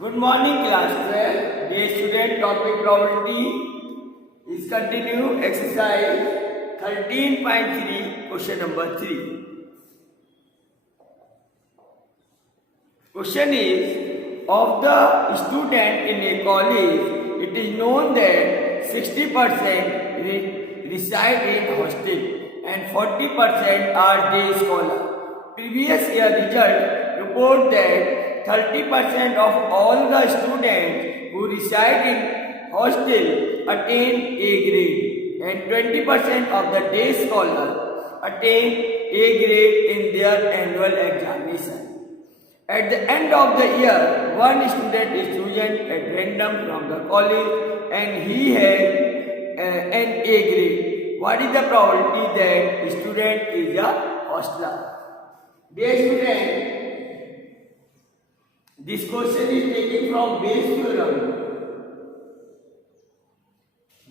Good morning, class 12. Dear student, topic probability is continue exercise 13.3, question number 3. Question is, of the student in a college, it is known that 60% reside in hostel and 40% are day scholar. Previous year result report that 30% of all the students who reside in hostel attain A grade and 20% of the day scholars attain A grade in their annual examination. At the end of the year, one student is chosen at random from the college and he has an A grade. What is the probability that student is a hostler? Dear student, this question is taken from Bayes' theorem.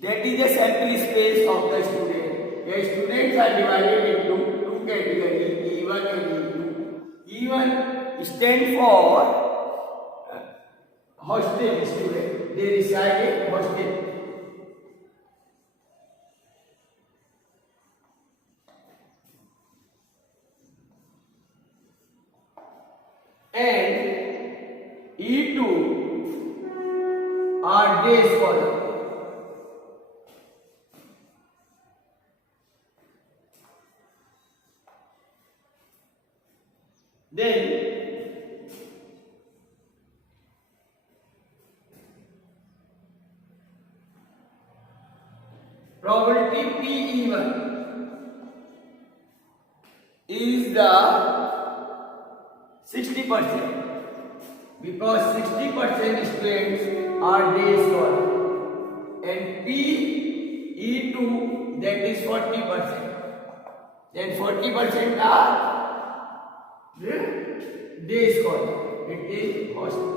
That is the sample space of the student. The students are divided into two categories, E1 and E2. E1 stands for hostel student. They reside in hostel. And E2 are day scholars. Then probability PE1 is the 60%. Because 60% students are day scholars and PE2 that is 40%. Then 40% are day scholars. It is hostel.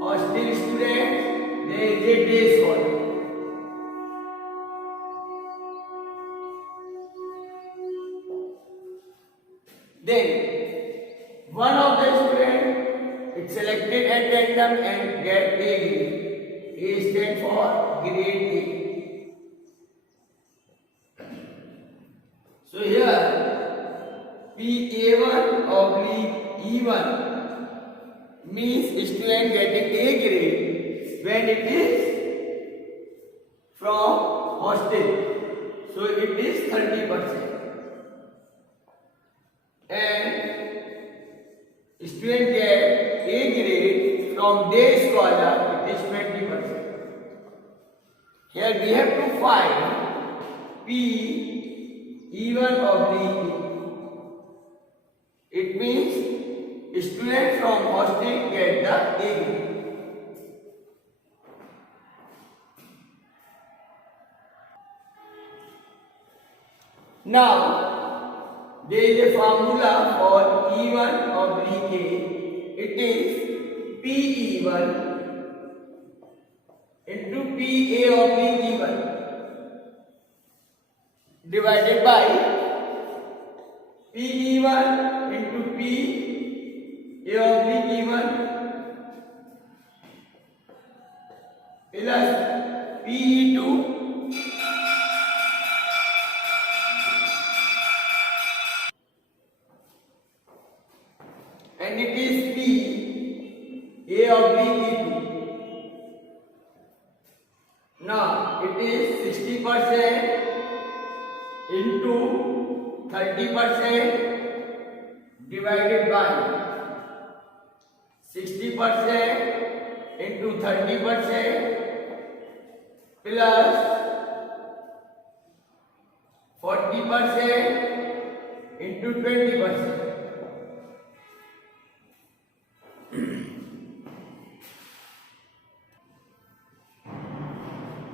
Hostel students, they is a day scholar. Then one of the students is selected at random and get A grade. A stands for grade A. So here PA1 oblique E1 means student getting A grade when it is from hostel. So it is 30%. And student get A grade from day scholar, it is 20%. Here we have to find PE1 oblique E. It means student from hostel get the A grade. Now there is a formula for E1 oblique A. It is PE1 into PA oblique E1 divided by PE1 into PA oblique E1 plus PE2 and it is P A oblique E2. Now it is 60% into 30% divided by 60% into 30% plus 40% into 20%.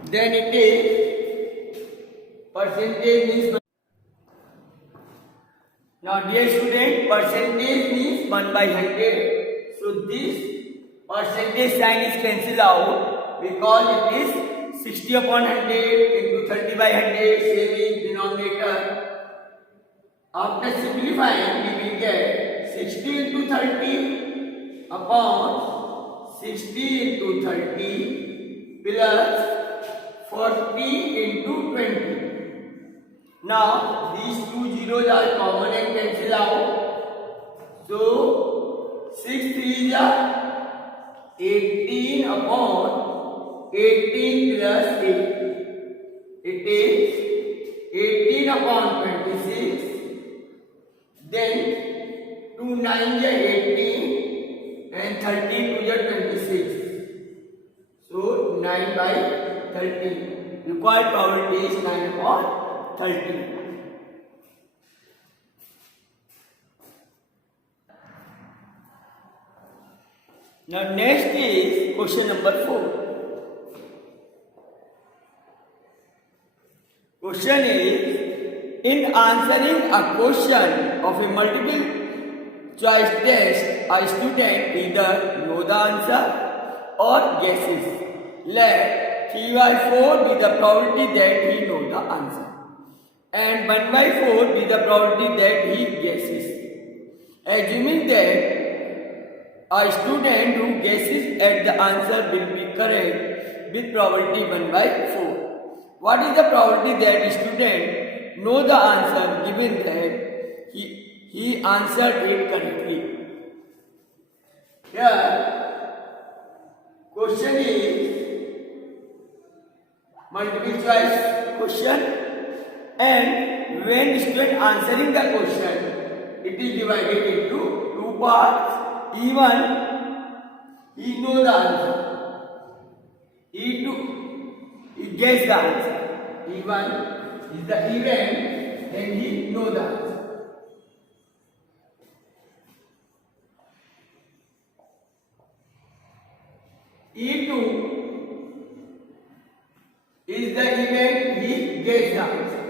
Then it is percentage means. Now dear student, percentage means 1 by 100. So this percentage sign is cancelled out because it is 60 upon 100 into 30 by 100, same is denominator. After simplifying, we will get 60 into 30 upon 60 into 30 plus 40 into 20. Now these two zeros are common and cancel out. So 6 3s are 18 upon 18 plus 8. It is 18 upon 26. Then 2 9 is 18 and 32 is 26. So 9 by 13. Required probability is 9 upon 13. Now next is question number 4. Question is, in answering a question of a multiple choice test, a student either know the answer or guesses. Let 3 by 4 be the probability that he knows the answer and 1 by 4 be the probability that he guesses. Assuming that a student who guesses at the answer will be correct with probability 1 by 4. What is the probability that a student know the answer given that he answered it correctly? Here, question is multiple choice question, and when student answering the question, it is divided into two parts. E1, he know the answer. E2, he guess the answer. E1 is the event and he know the answer. E2 is the event he guess the answer.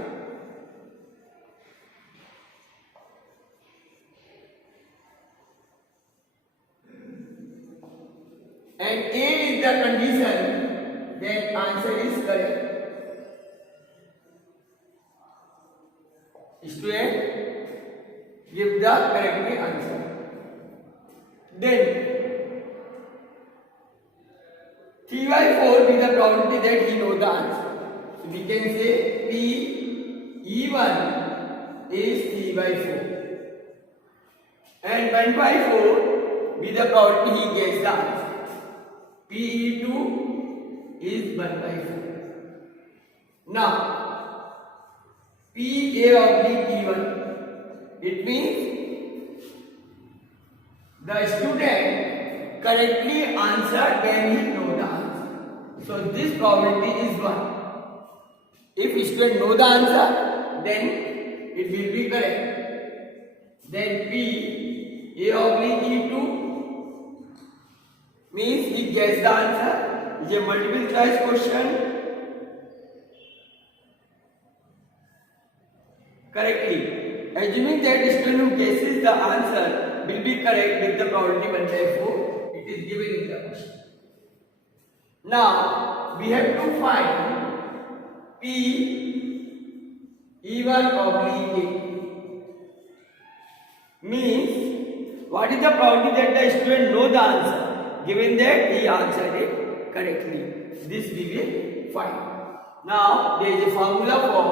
And A is the condition that answer is correct. Student give the correct answer. Then 3 by 4 be the probability that he know the answer. So we can say P E1 is 3 by 4 and 1 by 4 be the probability he gets the answer. PE2 is 1 by 4. Now, PA oblique E1, it means the student correctly answered when he know the answer. So, this probability is 1. If student know the answer, then it will be correct. Then P A oblique E2 means he guessed the answer. It's a multiple choice question correctly. Assuming that the student who guesses the answer will be correct with the probability 1 by 4, it is given in the question. Now we have to find P E1 oblique A. Means what is the probability that the student know the answer? Given that he answered it correctly, this we will find. Now there is a formula for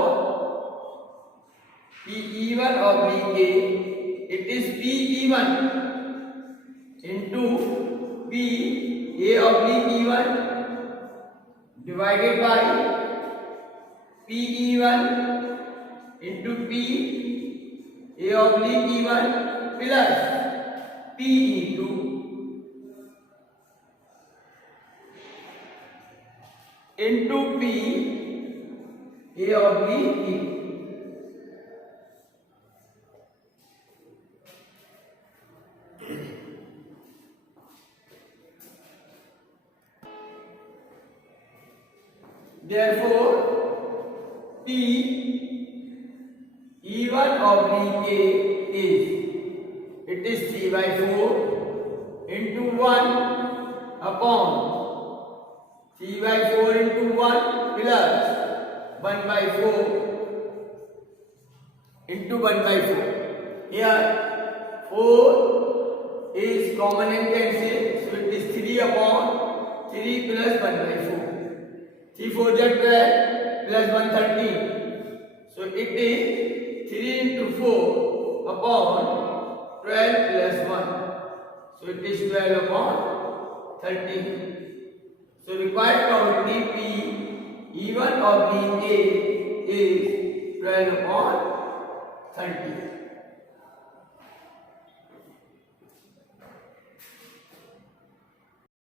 PE1 oblique A. It is PE1 into PA oblique E1 divided by PE1 into PA oblique E1 plus PE2 into P A oblique E. Therefore, P E1 oblique A is, it is 3 by 4 into 1 upon 3 by 4 into 1 plus 1 by 4 into 1 by 4. Here 4 is is common and cancel. So it is 3 upon 3 plus 1 by 4. 3 4 is 12 plus 1 13. So it is 3 into 4 upon 12 plus 1. So it is 12 upon 13. So required probability P E1 of being A is 12 upon 30.